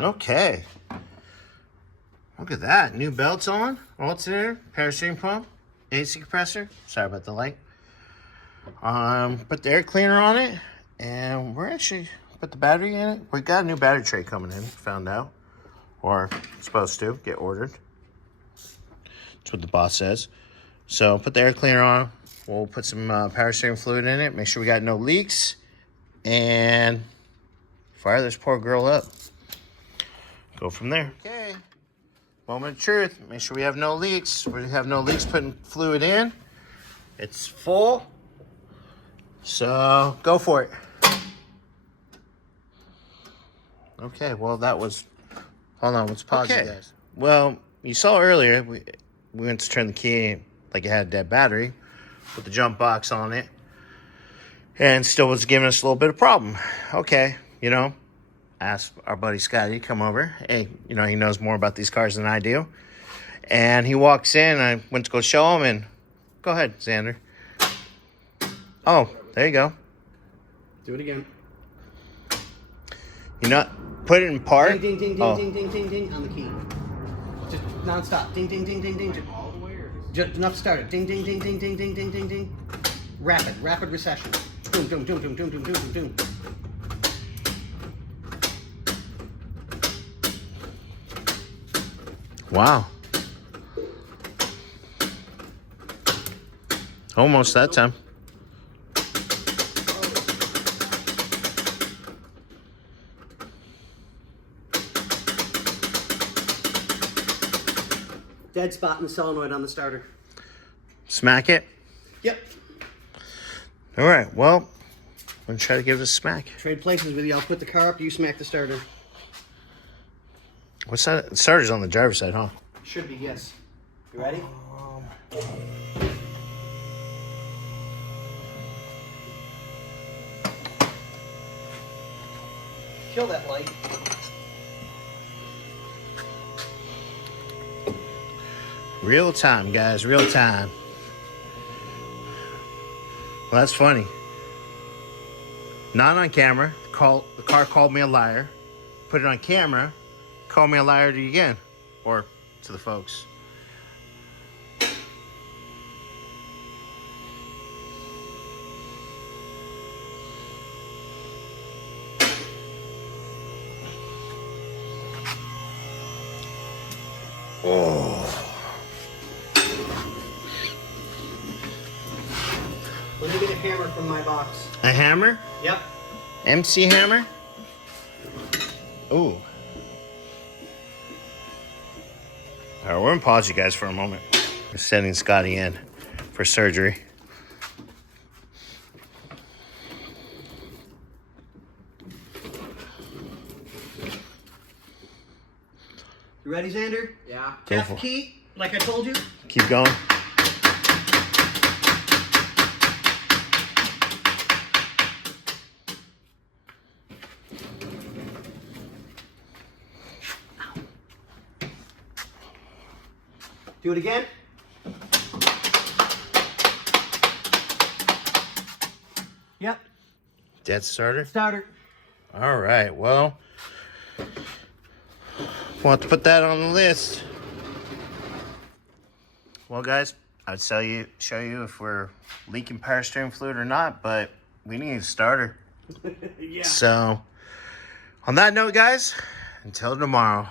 Okay. Look at that. New belts on. Alternator. Power steering pump. AC compressor. Sorry about the light. Put the air cleaner on it. And we're actually put the battery in it. We got a new battery tray coming in. Found out. Or supposed to get ordered. That's what the boss says. So put the air cleaner on. We'll put some power steering fluid in it. Make sure we got no leaks. And fire this poor girl up. Go from there. Okay. Moment of truth. Make sure we have no leaks. We have no leaks putting fluid in. It's full. So go for it. Okay, well that was... Hold on, let's pause it, guys. Well, you saw earlier, we went to turn the key like it had a dead battery. Put the jump box on it. And still was giving us a little bit of problem. Okay, you know, asked our buddy Scotty to come over. Hey, you know, he knows more about these cars than I do. And he walks in, I went to go show him, and go ahead, Xander. Oh, there you go. Do it again. You know, put it in park. Ding, ding, ding, ding, ding, ding, ding, ding, on the key. Just non-stop. Ding, ding, ding, ding, ding. All the way, or just enough to start it. Ding, ding, ding, ding, ding, ding, ding, ding, ding. Rapid recession. Doom, doom, doom, doom, doom, doom, doom, doom. Wow. Almost that time. Dead spot in the solenoid on the starter. Smack it? Yep. All right, well, I'm going to try to give it a smack. Trade places with you. I'll put the car up, you smack the starter. What's that? The starter's on the driver's side, huh? Should be, yes. You ready? Kill that light. Real time, guys, real time. Well, that's funny. Not on camera. The car called me a liar. Put it on camera. Called me a liar to you again. Or to the folks. Oh. Let me get a hammer from my box. A hammer? Yep. MC hammer? Ooh. All right, we're going to pause you guys for a moment. We're sending Scotty in for surgery. You ready, Xander? Yeah. F key, like I told you. Keep going. Do it again. Yep. Dead starter? Starter. All right, well, we'll have to put that on the list. Well, guys, I'd show you if we're leaking power steering fluid or not, but we need a starter. Yeah. So, on that note, guys, until tomorrow.